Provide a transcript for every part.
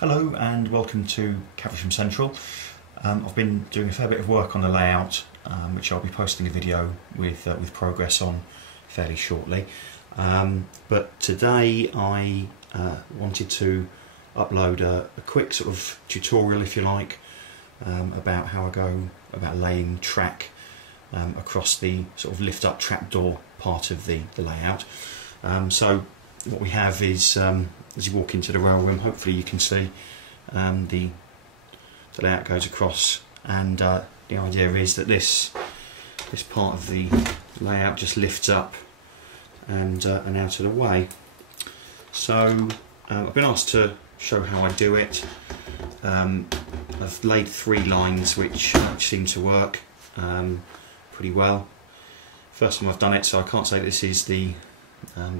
Hello and welcome to Caversham Central. I've been doing a fair bit of work on the layout, which I'll be posting a video with progress on fairly shortly. But today I wanted to upload a quick sort of tutorial, if you like, about how I go about laying track across the sort of lift up trapdoor part of the layout. So what we have is, as you walk into the rail room, hopefully you can see the layout goes across, and the idea is that this part of the layout just lifts up and out of the way. So I've been asked to show how I do it. I've laid 3 lines which seem to work pretty well. First time I've done it, so I can't say this is the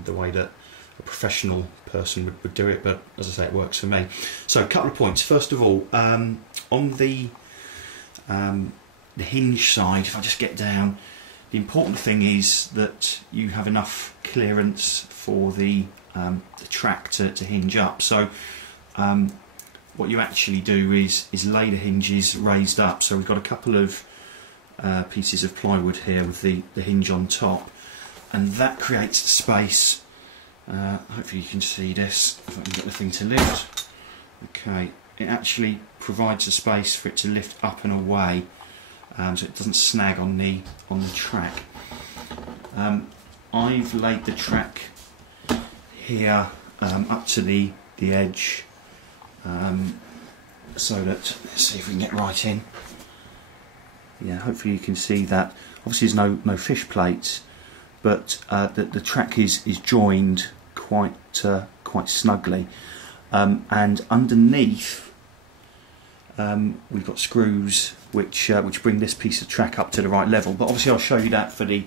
way that a professional person would do it, but as I say, it works for me. So a couple of points. First of all, on the hinge side, if I just get down, the important thing is that you have enough clearance for the track to hinge up. So what you actually do is lay the hinges raised up. So we've got a couple of pieces of plywood here with the hinge on top, and that creates space. Hopefully you can see this, if I can get the thing to lift. Okay, it actually provides a space for it to lift up and away, so it doesn't snag on the track. I've laid the track here up to the edge, so that, let's see if we can get right in. Yeah, hopefully you can see that. Obviously there's no fish plates, but the track is joined quite snugly, and underneath we've got screws which bring this piece of track up to the right level. But obviously I'll show you that for the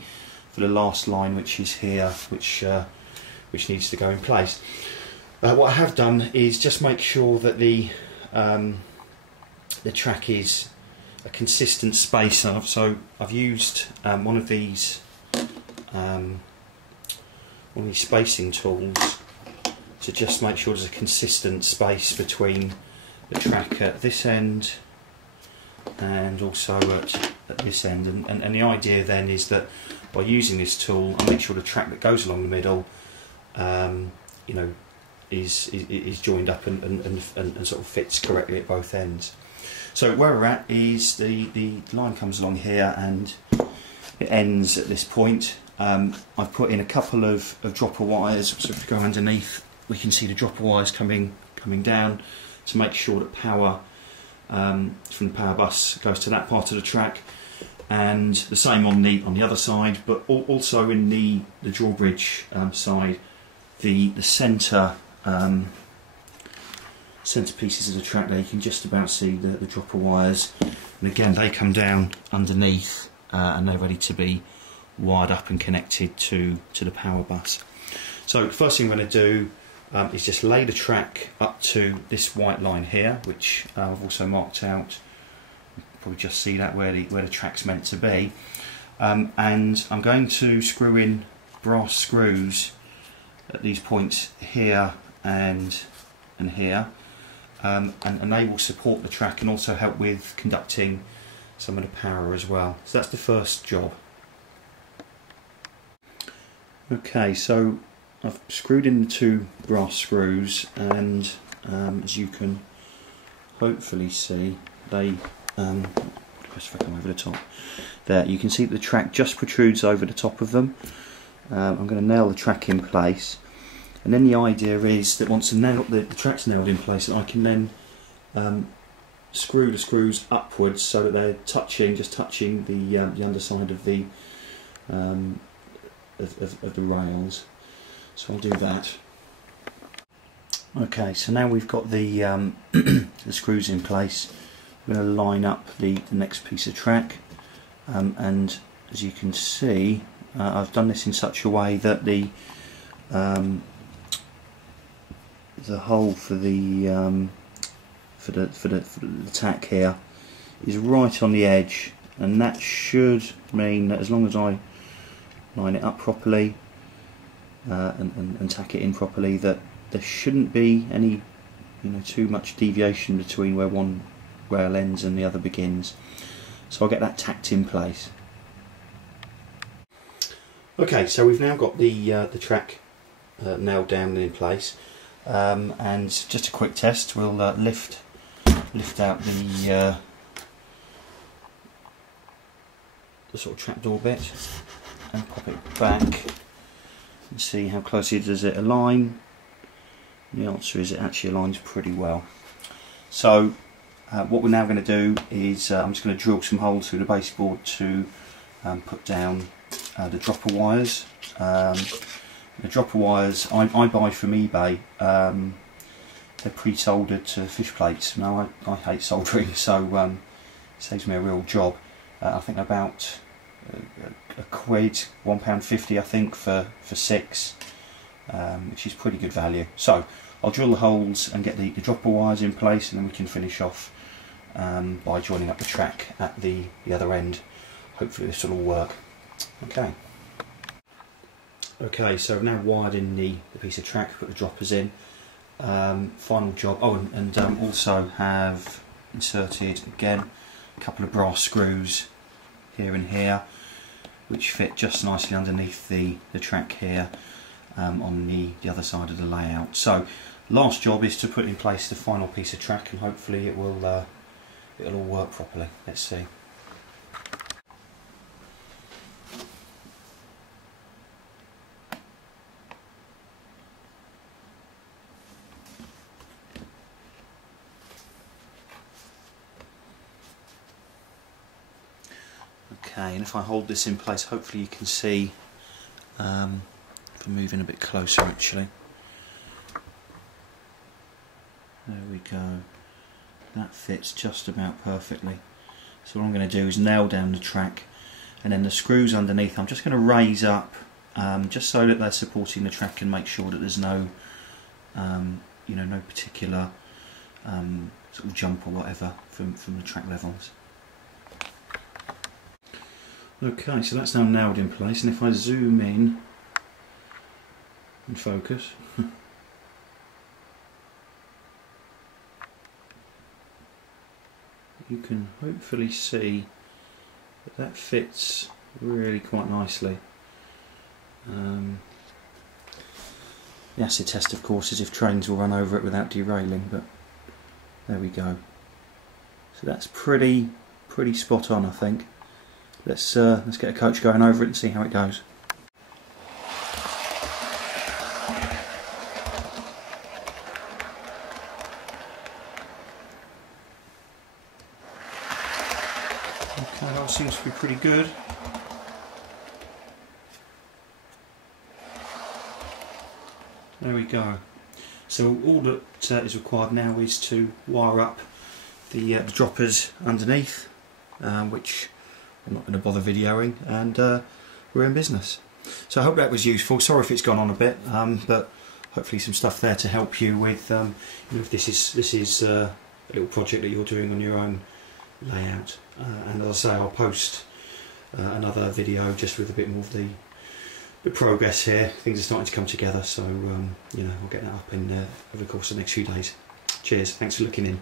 last line, which is here, which needs to go in place. What I have done is just make sure that the track is a consistent space. So I've used one of these spacing tools to just make sure there's a consistent space between the track at this end and also at this end, and the idea then is that by using this tool I make sure the track that goes along the middle you know, is joined up and sort of fits correctly at both ends. So where we're at is the line comes along here and it ends at this point. I've put in a couple of dropper wires, so if we go underneath we can see the dropper wires coming down to make sure that power from the power bus goes to that part of the track, and the same on the other side, but also in the drawbridge side, the centre pieces of the track there, you can just about see the dropper wires, and again they come down underneath and they're ready to be wired up and connected to the power bus. So the first thing I'm going to do is just lay the track up to this white line here, which I've also marked out. You can probably just see that where the track's meant to be, and I'm going to screw in brass screws at these points here and here, and they will support the track and also help with conducting some of the power as well. So that's the first job. Okay, so I've screwed in the 2 brass screws, and as you can hopefully see, they if I come over the top there, you can see that the track just protrudes over the top of them. I'm going to nail the track in place, and then the idea is that once the track's nailed in place, that I can then screw the screws upwards so that they're just touching the underside of the rails. So I'll do that. Okay, so now we've got the screws in place, I'm going to line up the next piece of track, and as you can see, I've done this in such a way that the hole for the tack here is right on the edge, and that should mean that as long as I line it up properly and tack it in properly, that there shouldn't be any too much deviation between where one rail ends and the other begins. So I'll get that tacked in place. Okay, so we've now got the track nailed down and in place, and just a quick test. We'll lift out the sort of trapdoor bit and pop it back and see how closely does it align. The answer is it actually aligns pretty well. So what we're now going to do is I'm just going to drill some holes through the baseboard to put down the dropper wires. The dropper wires I buy from eBay. They're pre-soldered to fish plates. Now I hate soldering, so it saves me a real job. I think about a quid, £1.50 I think for 6, which is pretty good value. So I'll drill the holes and get the dropper wires in place, and then we can finish off by joining up the track at the other end. Hopefully this will all work. Okay, so I've now wired in the piece of track, put the droppers in. Final job. Oh, and also have inserted again a couple of brass screws here and here, which fit just nicely underneath the track here on the other side of the layout. So last job is to put in place the final piece of track, and hopefully it'll all work properly. Let's see. Okay, and if I hold this in place, hopefully you can see, if I'm moving a bit closer actually. There we go. That fits just about perfectly. So what I'm going to do is nail down the track, and then the screws underneath I'm just going to raise up, just so that they're supporting the track, and make sure that there's no, no particular sort of jump or whatever from the track levels. Okay, so that's now nailed in place, and if I zoom in and focus, you can hopefully see that fits really quite nicely. The acid test, of course, is if trains will run over it without derailing, but there we go. So that's pretty spot on, I think. Let's get a coach going over it and see how it goes. Okay, that seems to be pretty good. There we go. So all that is required now is to wire up the droppers underneath, which I'm not going to bother videoing, and we're in business. So I hope that was useful. Sorry if it's gone on a bit, but hopefully some stuff there to help you with if this is a little project that you're doing on your own layout. And as I say, I'll post another video just with a bit more of the progress here. Things are starting to come together, so I'll get that up in over the course of the next few days. Cheers, thanks for looking in.